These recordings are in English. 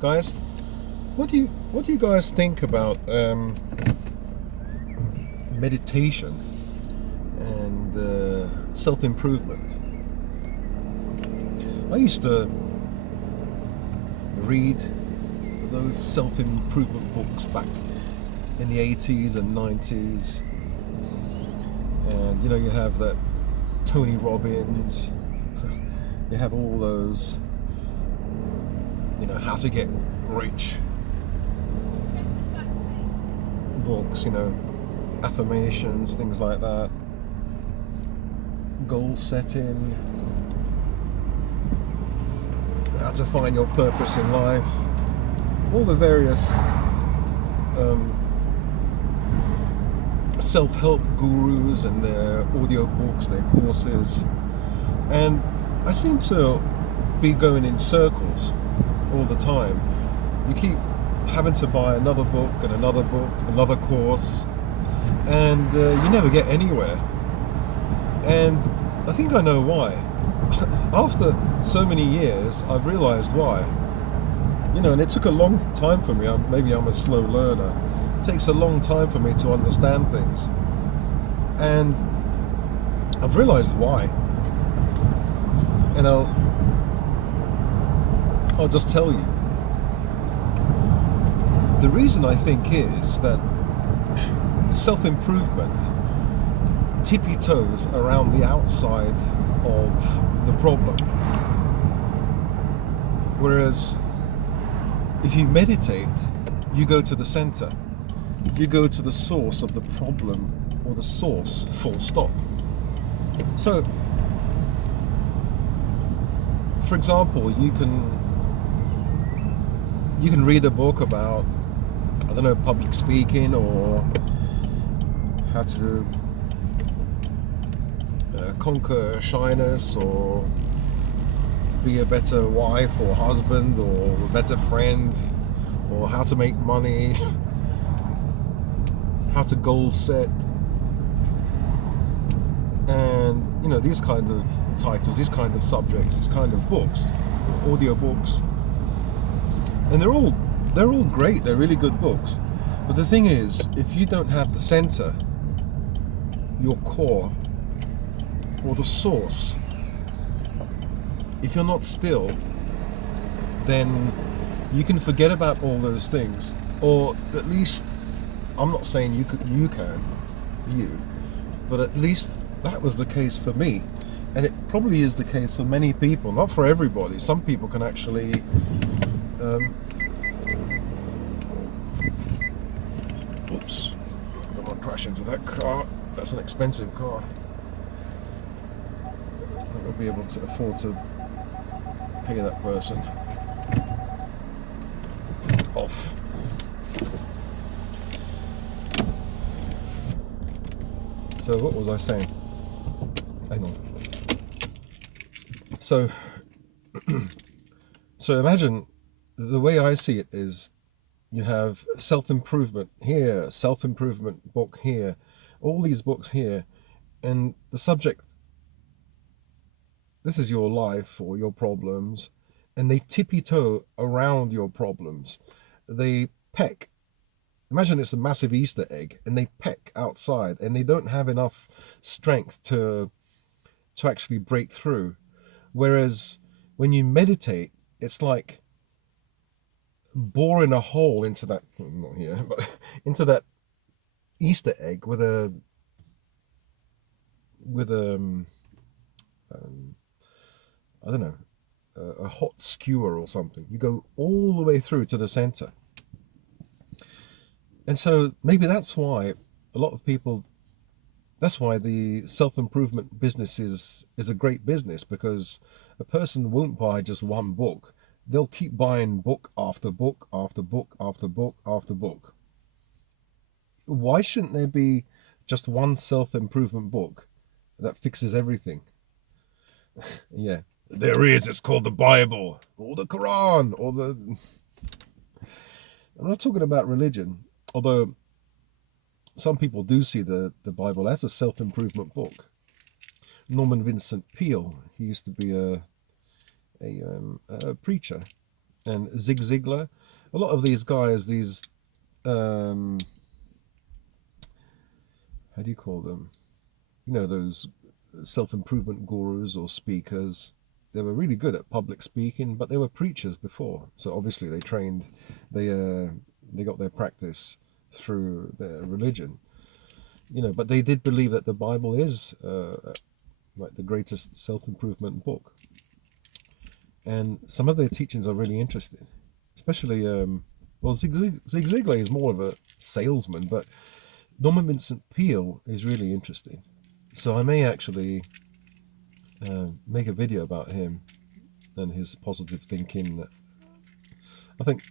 Guys, what do you guys think about meditation and self-improvement? I used to read those self-improvement books back in the 80s and 90s, and you have that Tony Robbins, you have all those how to get rich books, affirmations, things like that, goal setting, how to find your purpose in life, all the various self-help gurus and their audiobooks, their courses, and I seem to be going in circles all the time. You keep having to buy another book, another course, and you never get anywhere. And I think I know why. After so many years, I've realized why. And it took a long time for me. Maybe I'm a slow learner. It takes a long time for me to understand things. And I've realized why. And I'll just tell you. The reason I think is that self-improvement tippy-toes around the outside of the problem. Whereas if you meditate, you go to the center. You go to the source of the problem, or the source, full stop. So, for example, you can read a book about, public speaking, or how to conquer shyness, or be a better wife or husband, or a better friend, or how to make money, how to goal set, and these kind of titles, these kind of subjects, these kind of books, audio books, and they're all great. They're really good books. But the thing is, if you don't have the center, your core, or the source, if you're not still, then you can forget about all those things. Or at least, I'm not saying you can, but at least that was the case for me. And it probably is the case for many people, not for everybody. Some people can actually oops, I don't want to crash into that car. That's an expensive car. I'm not going to be able to afford to pay that person off. So what was I saying? Hang on. So imagine, the way I see it is, you have self-improvement here, self-improvement book here, all these books here, and the subject, this is your life or your problems, and they tippy-toe around your problems. They peck. Imagine it's a massive Easter egg, and they peck outside, and they don't have enough strength to actually break through. Whereas when you meditate, it's like boring a hole into that, not here, but into that Easter egg with a I don't know, a hot skewer or something. You go all the way through to the center. And so maybe that's why a lot of people, that's why the self-improvement business is a great business, because a person won't buy just one book. They'll keep buying book after book after book after book after book. Why shouldn't there be just one self-improvement book that fixes everything? Yeah, there is. It's called the Bible, or the Quran, or the... I'm not talking about religion, although some people do see the Bible as a self-improvement book. Norman Vincent Peale, he used to be a preacher, and Zig Ziglar. A lot of these guys, these um, how do you call them? Those self-improvement gurus or speakers. They were really good at public speaking, but they were preachers before. So obviously they trained, they uh, they got their practice through their religion. But they did believe that the Bible is like the greatest self-improvement book, and some of their teachings are really interesting, especially well, Zig Ziglar is more of a salesman, but Norman Vincent Peale is really interesting. So I may actually make a video about him and his positive thinking. I think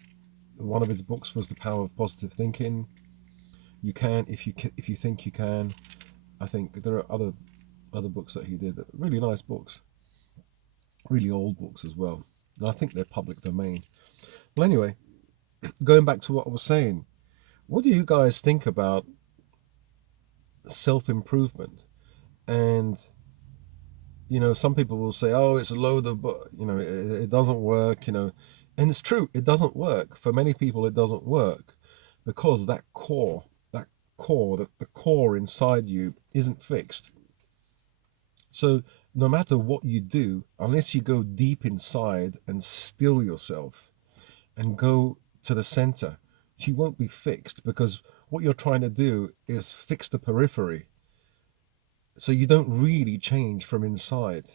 one of his books was The Power of Positive Thinking. You can, if you think you can. I think there are other books that he did, really nice books, really old books as well. And I think they're public domain. But anyway, going back to what I was saying, what do you guys think about self improvement? And some people will say, "Oh, it's a load of, it doesn't work." And it's true, it doesn't work. For many people, it doesn't work because the core inside you isn't fixed. So no matter what you do, unless you go deep inside and still yourself and go to the center, you won't be fixed, because what you're trying to do is fix the periphery. So you don't really change from inside.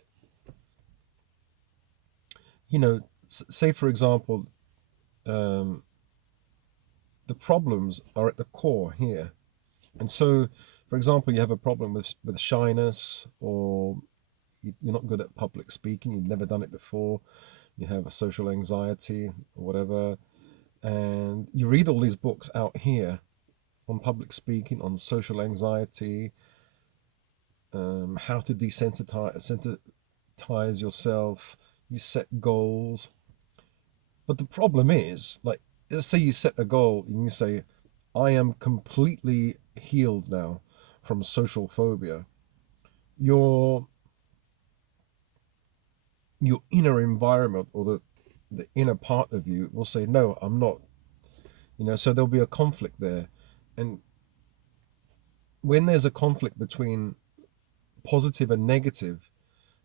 Say for example, um, the problems are at the core here. And so, for example, you have a problem with shyness, or you're not good at public speaking, you've never done it before, you have a social anxiety or whatever, and you read all these books out here on public speaking, on social anxiety, how to desensitize yourself, you set goals. But the problem is, like, let's say you set a goal and you say, I am completely healed now from social phobia. Your inner environment, or the inner part of you, will say, no, I'm not. So there'll be a conflict there. And when there's a conflict between positive and negative,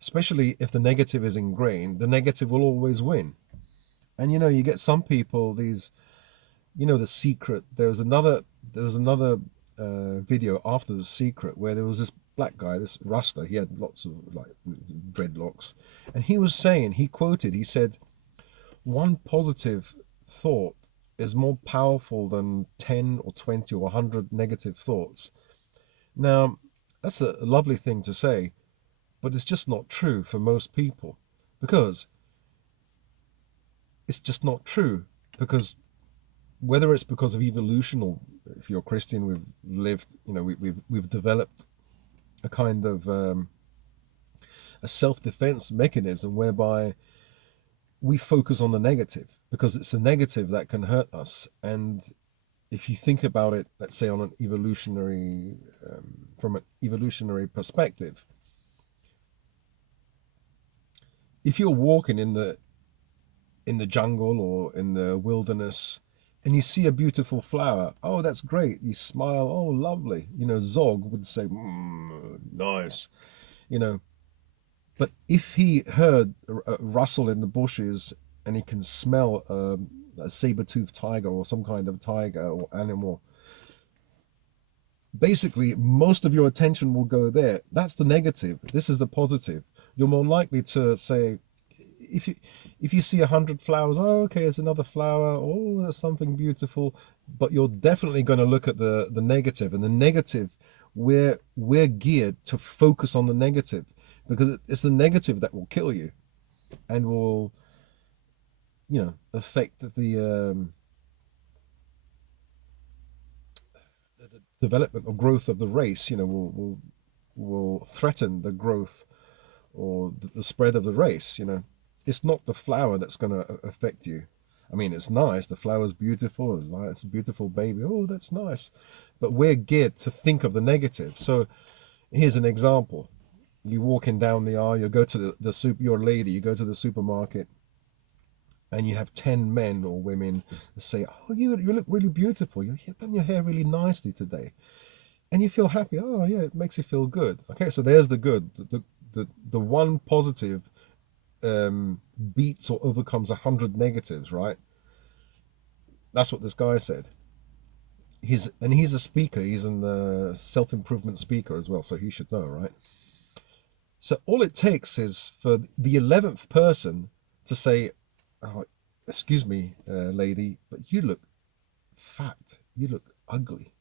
especially if the negative is ingrained, the negative will always win. And you get some people, these, The Secret. There was another video after The Secret, where there was this black guy, this Rasta. He had lots of like dreadlocks, and he said, one positive thought is more powerful than 10 or 20 or 100 negative thoughts. Now, that's a lovely thing to say, but it's just not true for most people, because it's just not true. Because whether it's because of evolution, or if you're Christian, we've lived, we've developed a kind of a self-defense mechanism whereby we focus on the negative, because it's the negative that can hurt us. And if you think about it, let's say on an evolutionary, from an evolutionary perspective, if you're walking in the jungle or in the wilderness, and you see a beautiful flower, oh, that's great. You smile, oh, lovely. Zog would say, nice. But if he heard a rustle in the bushes, and he can smell a saber-toothed tiger or some kind of tiger or animal, basically most of your attention will go there. That's the negative. This is the positive. You're more likely to say, if you see 100 flowers, oh, okay, it's another flower, oh, that's something beautiful. But you're definitely going to look at the negative. And the negative, we're geared to focus on the negative, because it's the negative that will kill you and will affect the development or growth of the race. Will threaten the growth or the spread of the race. It's not the flower that's going to affect you. I mean, it's nice, the flower's beautiful, it's a beautiful baby, oh, that's nice, but we're geared to think of the negative. So here's an example. You walking down the aisle, you go to the soup, you're a lady, you go to the supermarket, and you have 10 men or women say, oh, you look really beautiful, you've done your hair really nicely today, and you feel happy. Oh yeah, it makes you feel good. Okay, so there's the good. The one positive beats or overcomes 100 negatives, right? That's what this guy said. He's a speaker. He's a self-improvement speaker as well, so he should know, right? So all it takes is for the 11th person to say, oh, excuse me, lady, but you look fat, you look ugly.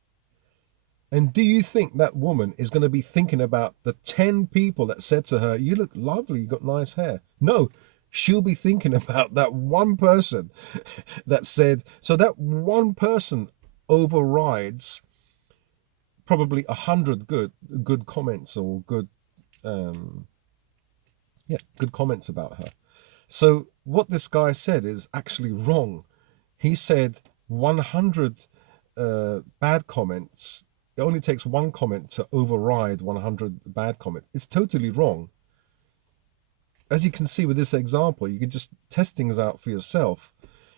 And do you think that woman is going to be thinking about the 10 people that said to her, you look lovely, you got nice hair? No, she'll be thinking about that one person that said, so that one person overrides probably 100 good comments or um, good comments about her. So what this guy said is actually wrong. He said 100 bad comments. It only takes one comment to override 100 bad comments. It's totally wrong. As you can see with this example, you can just test things out for yourself.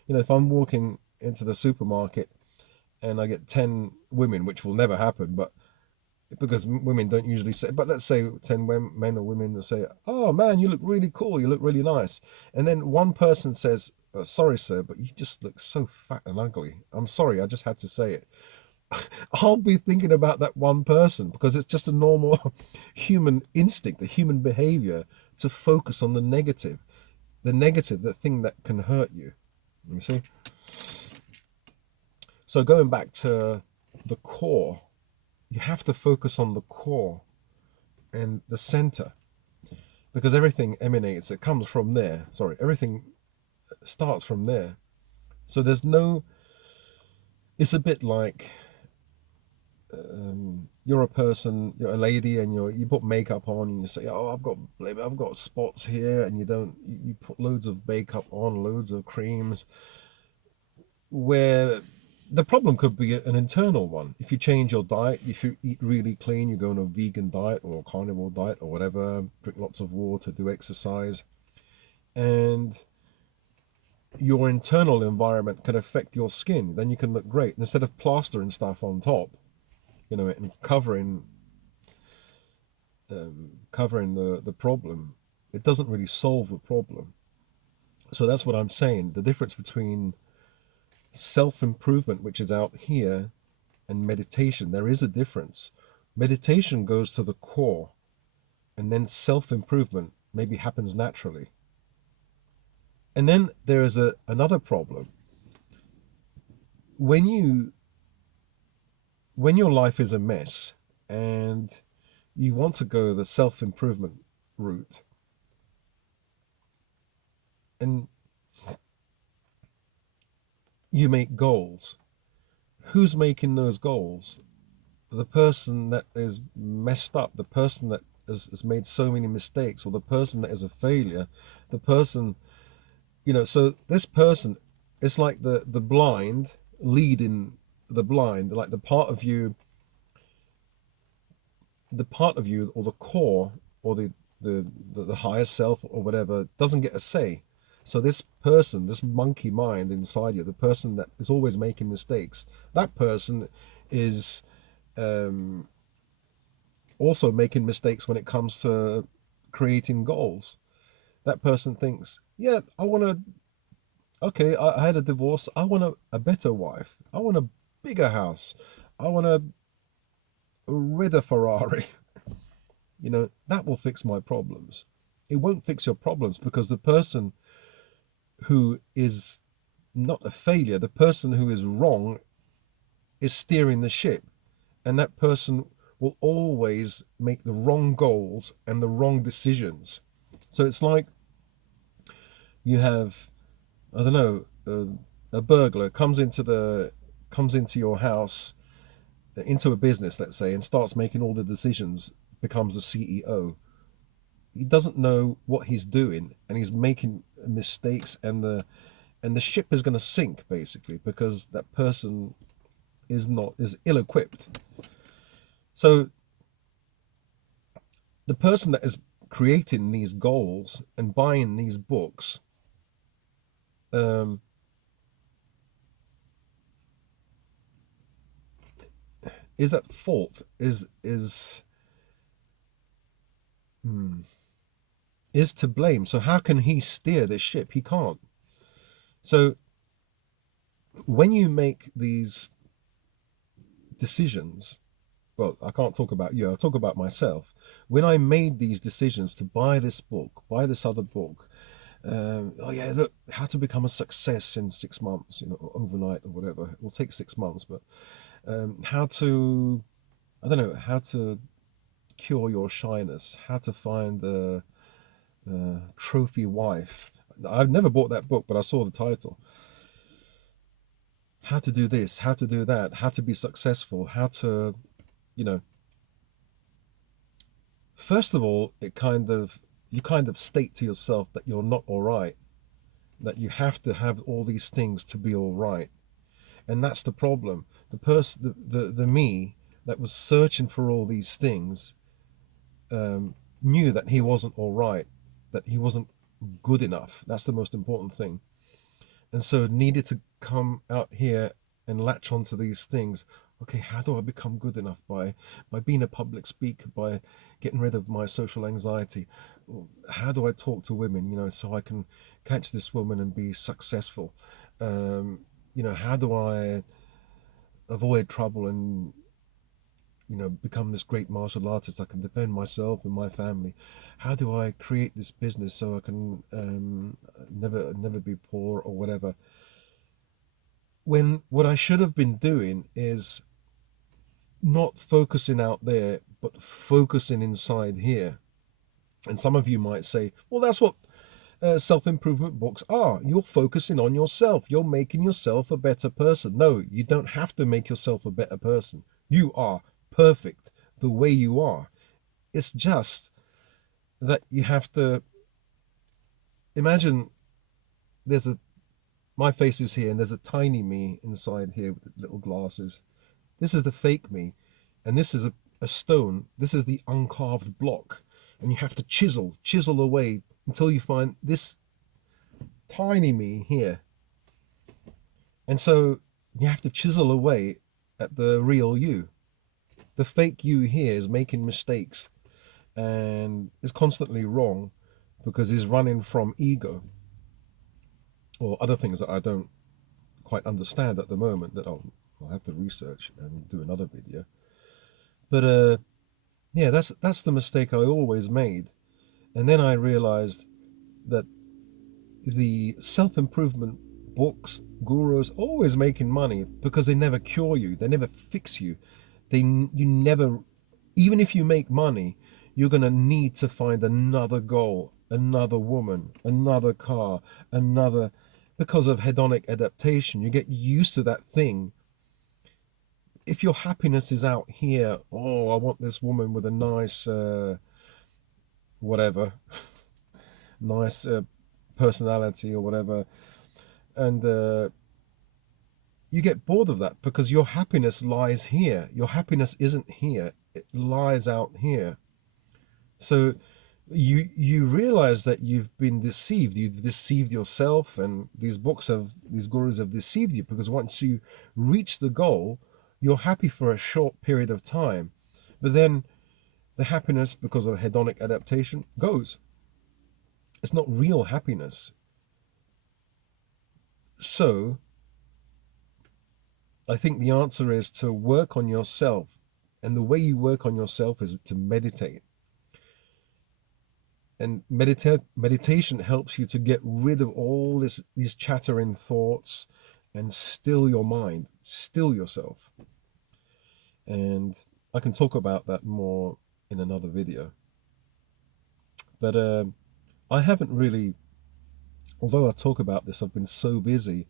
You know, if I'm walking into the supermarket and I get 10 women, which will never happen, but because women don't usually say, but let's say 10 men or women will say, oh man, you look really cool, you look really nice. And then one person says, sorry sir, but you just look so fat and ugly. I'm sorry, I just had to say it. I'll be thinking about that one person because it's just a normal human instinct, the human behavior to focus on the negative, the thing that can hurt you. You see? So going back to the core, you have to focus on the core and the center because everything emanates, it comes from there. Sorry, everything starts from there. So there's no, it's a bit like you're a person, you're a lady, and you put makeup on, and you say, "Oh, I've got spots here," and you put loads of makeup on, loads of creams. Where the problem could be an internal one. If you change your diet, if you eat really clean, you go on a vegan diet or a carnivore diet or whatever, drink lots of water, do exercise, and your internal environment can affect your skin, then you can look great. Instead of plastering stuff on top, you know, and covering the problem, it doesn't really solve the problem. So that's what I'm saying. The difference between self-improvement, which is out here, and meditation, there is a difference. Meditation goes to the core, and then self-improvement maybe happens naturally. And then there is another problem. When your life is a mess and you want to go the self-improvement route, and you make goals, who's making those goals? The person that is messed up, the person that has made so many mistakes, or the person that is a failure, the person, you know, so this person, it's like the blind leading the blind, like the part of you or the core or the higher self or whatever doesn't get a say. So this person, this monkey mind inside you, the person that is always making mistakes, that person is also making mistakes when it comes to creating goals. That person thinks, yeah, I want to, okay, I had a divorce. I want a better wife. I want a bigger house. I want a redder Ferrari. You know, that will fix my problems. It won't fix your problems because the person who is not a failure, the person who is wrong is steering the ship. And that person will always make the wrong goals and the wrong decisions. So it's like you have, I don't know, a burglar comes into your house, into a business, let's say, and starts making all the decisions, becomes the CEO. He doesn't know what he's doing, and he's making mistakes, and the ship is going to sink basically because that person is ill-equipped. So the person that is creating these goals and buying these books um, is at fault, hmm, is to blame. So how can he steer this ship? He can't. So when you make these decisions, well, I can't talk about you, I'll talk about myself. When I made these decisions to buy this book, buy this other book, oh yeah, look, how to become a success in 6 months, overnight or whatever. It will take 6 months, but how to, I don't know, how to cure your shyness, how to find the trophy wife. I've never bought that book, but I saw the title. How to do this, how to do that, how to be successful, how to, you know, first of all, you kind of state to yourself that you're not all right, that you have to have all these things to be all right. And that's the problem. The me that was searching for all these things, knew that he wasn't all right, that he wasn't good enough. That's the most important thing. And so needed to come out here and latch onto these things. Okay, how do I become good enough? By being a public speaker, by getting rid of my social anxiety. How do I talk to women, so I can catch this woman and be successful? How do I avoid trouble and become this great martial artist? I can defend myself and my family. How do I create this business so I can never be poor or whatever? When what I should have been doing is not focusing out there, but focusing inside here. And some of you might say, well, that's what self-improvement books are. You're focusing on yourself. You're making yourself a better person. No, you don't have to make yourself a better person. You are perfect the way you are. It's just that you have to imagine there's a my face is here and there's a tiny me inside here with little glasses. This is the fake me, and this is a stone. This is the uncarved block, and you have to chisel away until you find this tiny me here. And so you have to chisel away at the real you. The fake you here is making mistakes and is constantly wrong because he's running from ego or other things that I don't quite understand at the moment that I'll have to research and do another video. But yeah, that's the mistake I always made. And then I realized that the self-improvement books, gurus, always making money because they never cure you, they never fix you. You never, even if you make money, you're going to need to find another goal, another woman, another car, another, because of hedonic adaptation. You get used to that thing. If your happiness is out here, oh, I want this woman with a nice whatever, nice personality or whatever, and you get bored of that because your happiness lies here. Your happiness isn't here, it lies out here. So you realize that you've been deceived. You've deceived yourself, and these gurus have deceived you, because once you reach the goal, you're happy for a short period of time, but then the happiness, because of hedonic adaptation, goes. It's not real happiness. So I think the answer is to work on yourself. And the way you work on yourself is to meditate. And meditation helps you to get rid of all these chattering thoughts and still your mind, still yourself. And I can talk about that more in another video. But I haven't really, although I talk about this, I've been so busy,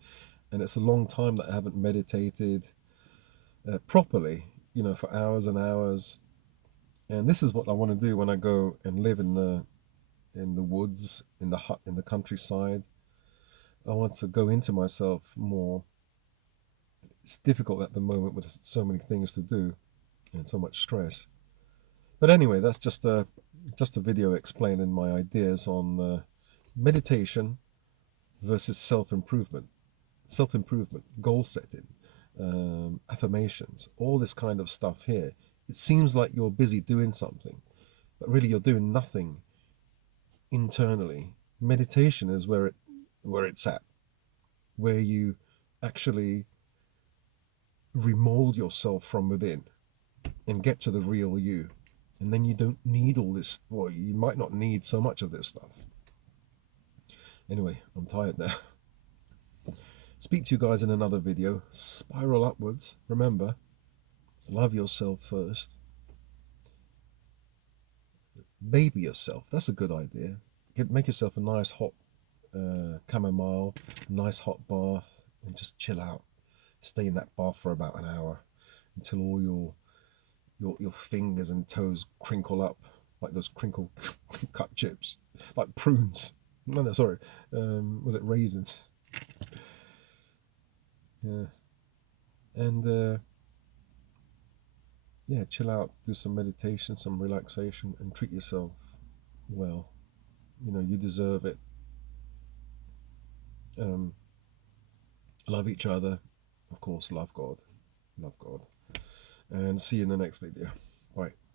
and it's a long time that I haven't meditated properly, for hours and hours. And this is what I want to do when I go and live in the woods, in the hut, in the countryside. I want to go into myself more. It's difficult at the moment with so many things to do and so much stress. But anyway, that's just a video explaining my ideas on meditation, versus self-improvement. Self-improvement, goal setting, affirmations, all this kind of stuff here. It seems like you're busy doing something, but really you're doing nothing internally. Meditation is where it's at, where you actually remold yourself from within and get to the real you. And then you don't need all this, well, you might not need so much of this stuff. Anyway, I'm tired now. Speak to you guys in another video. Spiral upwards. Remember, love yourself first. Baby yourself. That's a good idea. Make yourself a nice hot chamomile, nice hot bath, and just chill out. Stay in that bath for about an hour until all your fingers and toes crinkle up like those crinkle cut chips, like prunes. No, sorry. Was it raisins? Yeah. And yeah, chill out, do some meditation, some relaxation, and treat yourself well. You know, you deserve it. Love each other. Of course, love God. Love God. And see you in the next video. Bye.